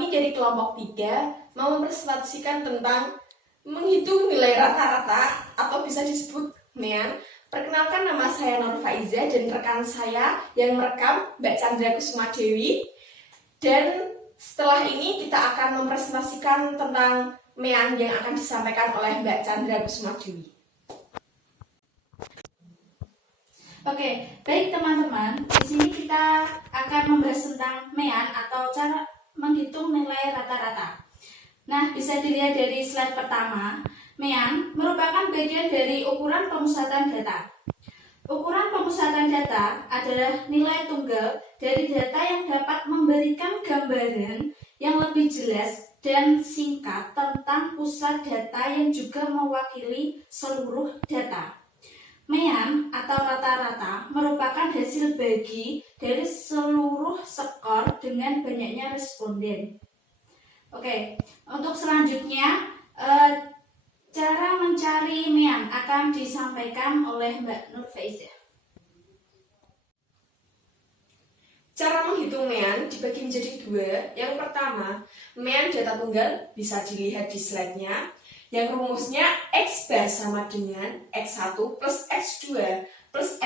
Kami dari kelompok 3 mau mempresentasikan tentang menghitung nilai rata-rata atau bisa disebut MEAN. Perkenalkan, nama saya Nur Faiza dan rekan saya yang merekam Mbak Chandra Kusuma Dewi. Dan setelah ini kita akan mempresentasikan tentang MEAN yang akan disampaikan oleh Mbak Chandra Kusuma Dewi. Oke, baik teman-teman. Di sini kita akan membahas tentang MEAN atau cara menghitung nilai rata-rata. Nah, bisa dilihat dari slide pertama. MEAN merupakan bagian dari ukuran pemusatan data. Ukuran pemusatan data adalah nilai tunggal dari data yang dapat memberikan gambaran yang lebih jelas dan singkat tentang pusat data yang juga mewakili seluruh data. MEAN atau rata-rata merupakan hasil bagi dari seluruh skor dengan banyaknya responden. Oke, untuk selanjutnya cara mencari MEAN akan disampaikan oleh Mbak Nur Faiza. Cara menghitung MEAN dibagi menjadi 2. Yang pertama, MEAN data tunggal bisa dilihat di slide-nya. Yang rumusnya X bar sama dengan X1 plus X2 plus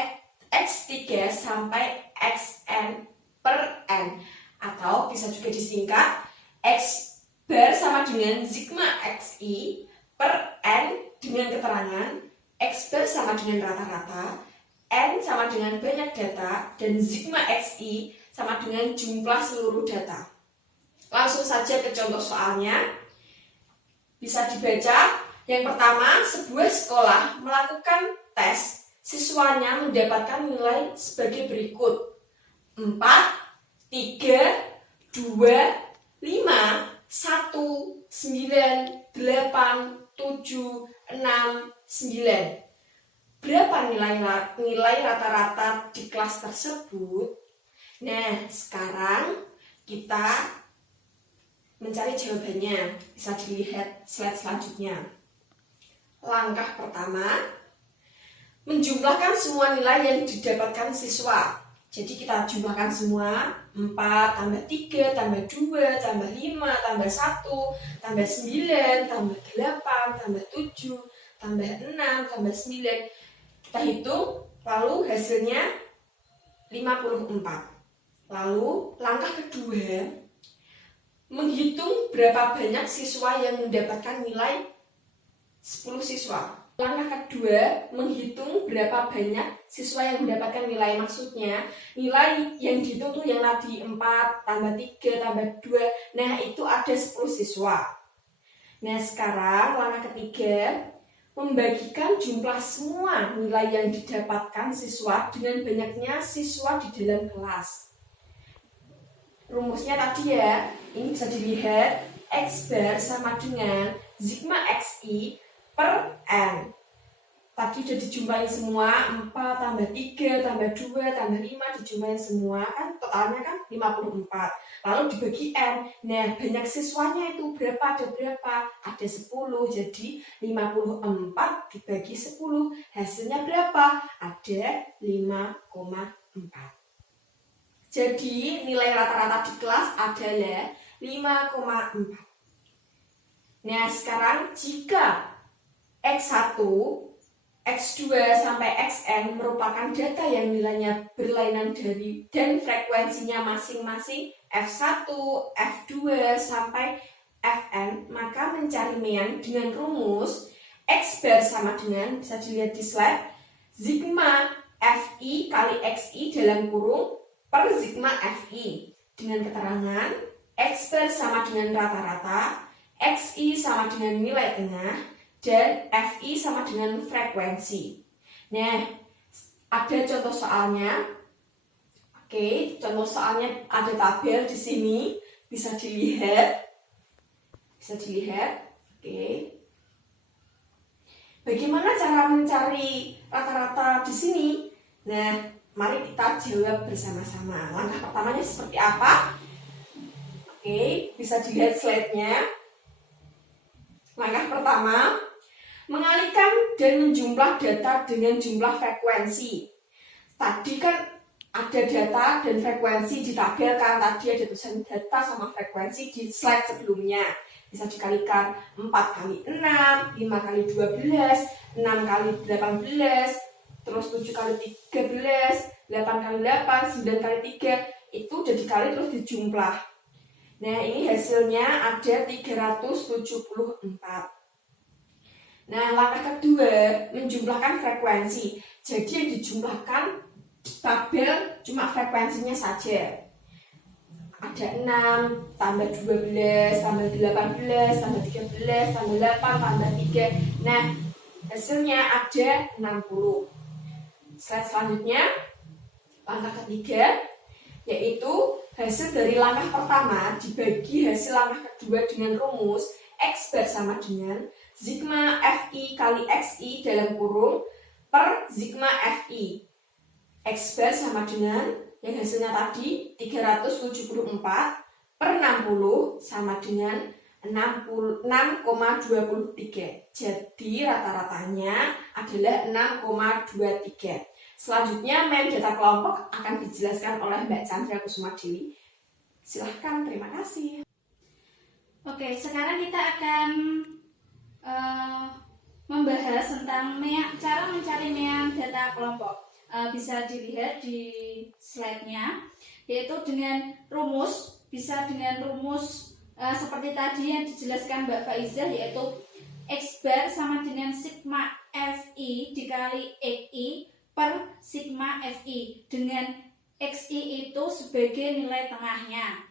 X3 sampai Xn per N. Atau bisa juga disingkat X bar sama dengan sigma Xi per N dengan keterangan X bar sama dengan rata-rata, N sama dengan banyak data, dan sigma Xi sama dengan jumlah seluruh data. Langsung saja ke contoh soalnya. Bisa dibaca. Yang pertama, sebuah sekolah melakukan tes, siswanya mendapatkan nilai sebagai berikut: 4, 3, 2, 5, 1, 9, 8, 7, 6, 9. Berapa nilai rata-rata di kelas tersebut? Nah, sekarang kita mencari jawabannya. Bisa dilihat slide selanjutnya. Langkah pertama, menjumlahkan semua nilai yang didapatkan siswa. Jadi kita jumlahkan semua: 4 tambah 3 tambah 2 tambah 5 tambah 1 tambah 9 tambah 8 tambah 7 tambah 6 tambah 9. Kita hitung, lalu hasilnya 54. Lalu langkah kedua, menghitung berapa banyak siswa yang mendapatkan nilai 10 siswa. Langkah kedua, menghitung berapa banyak siswa yang mendapatkan nilai. Maksudnya, nilai yang dihitung tuh yang tadi 4 tambah 3 tambah 2. Nah, itu ada 10 siswa. Nah, sekarang langkah ketiga, membagikan jumlah semua nilai yang didapatkan siswa dengan banyaknya siswa di dalam kelas. Rumusnya tadi ya, ini bisa dilihat X bar sama dengan sigma Xi per N. Tadi sudah dijumlahin semua, 4 tambah 3 tambah 2 tambah 5 dijumlahin semua, kan totalnya kan 54. Lalu dibagi N. Nah, banyak siswanya itu berapa? Ada berapa? Ada 10. Jadi 54 dibagi 10. Hasilnya berapa? Ada 5,4. Jadi nilai rata-rata di kelas adalah 5,4. Nah, sekarang jika X1, X2 sampai Xn merupakan data yang nilainya berlainan dari dan frekuensinya masing-masing F1, F2 sampai Fn, maka mencari MEAN dengan rumus X bar sama dengan, bisa dilihat di slide, sigma Fi kali Xi dalam kurung per sigma Fi dengan keterangan X bar sama dengan rata-rata, Xi sama dengan nilai tengah, dan Fi sama dengan frekuensi. Nah, ada contoh soalnya. Oke, contoh soalnya ada tabel di sini, bisa dilihat. Oke. Bagaimana cara mencari rata-rata di sini? Nah, mari kita jawab bersama-sama. Langkah pertamanya seperti apa? Oke, bisa dilihat slide-nya. Langkah pertama, mengalihkan dan menjumlah data dengan jumlah frekuensi. Tadi kan ada data dan frekuensi ditabelkan. Tadi ada tulisan data sama frekuensi di slide sebelumnya. Bisa dikalikan 4 kali 6, 5 kali 12, 6 kali 18, terus 7 kali 13, 8 kali 8, 9 kali 3. Itu udah dikali terus dijumlah. Nah, ini hasilnya ada 374. Nah, langkah kedua, menjumlahkan frekuensi. Jadi yang dijumlahkan tabel cuma frekuensinya saja. Ada 6, tambah 12, tambah 18, tambah 13, tambah 8, tambah 3. Nah, hasilnya ada 60. Slide selanjutnya, langkah ketiga, yaitu hasil dari langkah pertama dibagi hasil langkah kedua dengan rumus X bar sama dengan sigma Fi kali Xi dalam kurung per sigma Fi. X bar sama dengan yang hasilnya tadi 374 per 60 sama dengan 6,23. Jadi rata-ratanya adalah 6,23. Selanjutnya main data kelompok akan dijelaskan oleh Mbak Chandra Kusumadewi. Silahkan, terima kasih. Oke, sekarang kita akan membahas tentang cara mencari mean data kelompok. Bisa dilihat di slide-nya, yaitu dengan rumus, bisa dengan rumus seperti tadi yang dijelaskan Mbak Faizah, yaitu X bar sama dengan sigma Fi dikali Xi per sigma Fi, dengan Xi itu sebagai nilai tengahnya.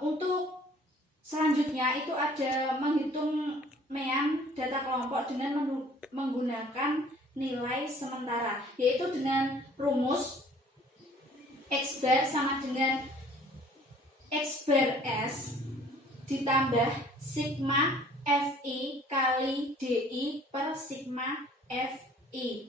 Untuk selanjutnya itu ada menghitung mean data kelompok dengan menggunakan nilai sementara, yaitu dengan rumus X bar sama dengan X bar S ditambah sigma Fi kali Di per sigma Fi.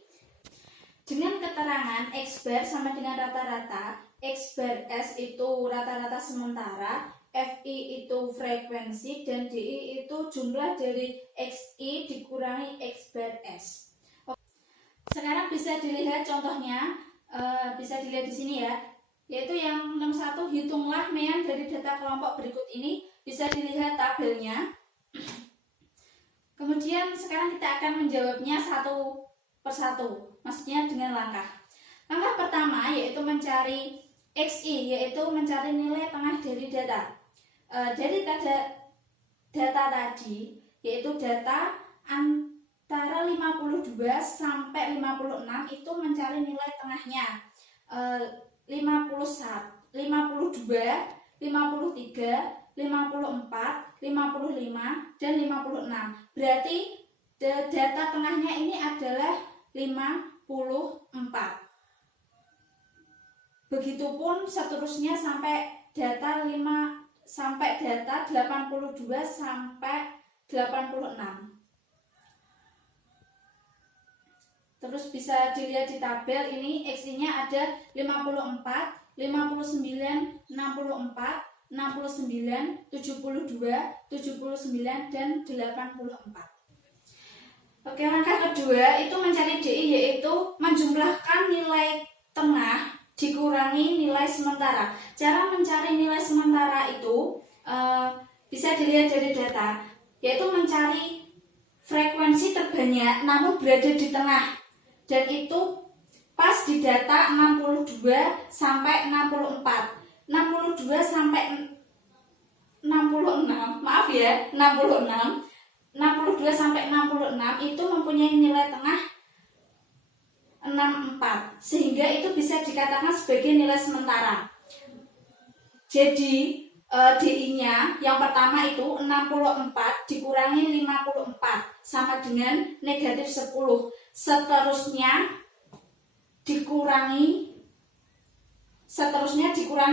Dengan keterangan X bar sama dengan rata-rata, X bar S itu rata-rata sementara, Fi itu frekuensi, dan Di itu jumlah dari Xi dikurangi X bar S. Sekarang bisa dilihat contohnya, bisa dilihat di sini ya, yaitu yang nomor 1, hitunglah mean dari data kelompok berikut ini. Bisa dilihat tabelnya. Kemudian sekarang kita akan menjawabnya satu persatu, maksudnya dengan langkah. Langkah pertama yaitu mencari Xi, yaitu mencari nilai tengah dari data. Dari data tadi, yaitu data antara 52 sampai 56 itu mencari nilai tengahnya 51, 52, 53, 54, 55, dan 56. Berarti data tengahnya ini adalah 54. Begitupun seterusnya sampai data 82 sampai 86. Terus bisa dilihat di tabel ini, Xi-nya ada 54, 59, 64, 69, 72, 79, dan 84. Oke, langkah kedua itu mencari Di, yaitu menjumlahkan nilai tengah dikurangi nilai sementara. Cara mencari nilai sementara itu bisa dilihat dari data, yaitu mencari frekuensi terbanyak namun berada di tengah. Dan itu pas di data 62 sampai 64. 62 sampai 66, maaf ya, 66. 62 sampai 66 itu mempunyai nilai tengah 64, sehingga itu bisa dikatakan sebagai nilai sementara. Jadi Di-nya yang pertama itu 64 dikurangi 54 sama dengan negatif 10. Seterusnya dikurangi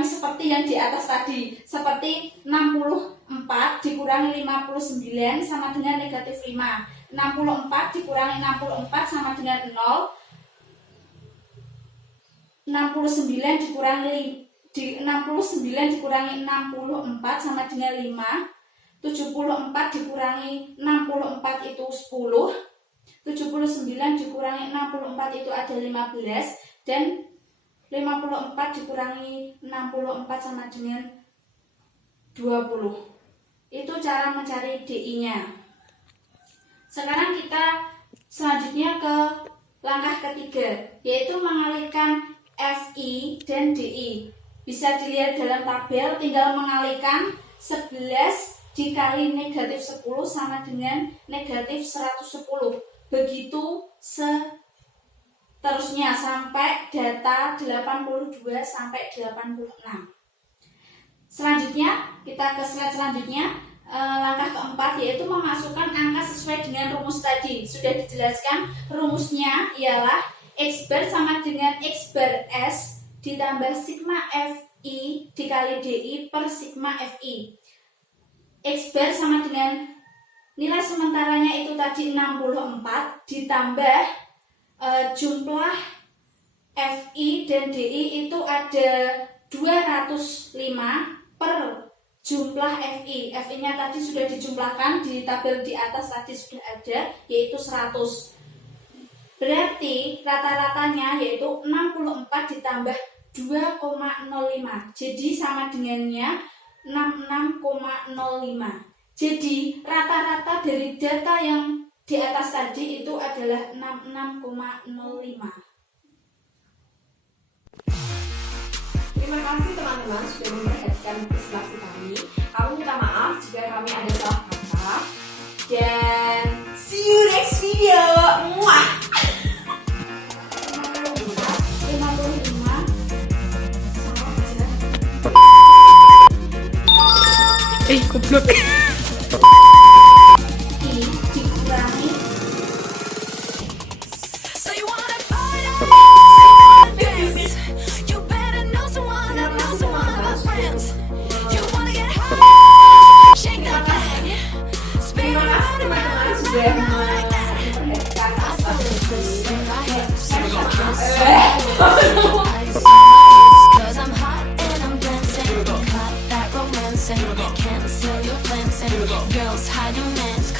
seperti yang di atas tadi, seperti 64 dikurangi 59 sama dengan negatif 5. 64 dikurangi 64 sama dengan 0. 69 dikurangi 64 sama dengan 5. 74 dikurangi 64 itu 10. 79 dikurangi 64 itu ada 15, dan 54 dikurangi 64 sama dengan 20. Itu cara mencari DI-nya. Sekarang kita selanjutnya ke langkah ketiga, yaitu mengalihkan FI dan DI. Bisa dilihat dalam tabel, tinggal mengalihkan 11 dikali negatif 10 sama dengan negatif 110. Begitu seterusnya sampai data 82 sampai 86. Selanjutnya, kita ke slide selanjutnya. Langkah keempat yaitu memasukkan angka sesuai dengan rumus tadi. Sudah dijelaskan, rumusnya ialah X bar sama dengan X bar S ditambah sigma FI dikali DI per sigma FI. X bar sama dengan nilai sementaranya itu tadi 64 ditambah jumlah FI dan DI itu ada 205 per jumlah FI. FI-nya tadi sudah dijumlahkan di tabel di atas, tadi sudah ada, yaitu 100. Berarti rata-ratanya yaitu 64 ditambah 2,05. Jadi sama dengannya 66,05. Jadi rata-rata dari data yang di atas tadi itu adalah 66,05. Terima kasih teman-teman sudah memperhatikan presentasi kami. Kami minta maaf jika kami ada salah kata. Dan see you next video. Muah. 55 goblok. I dikurangi Terima kasih teman-teman sudah memperhatikan Cancel your plans and girls hide your mans.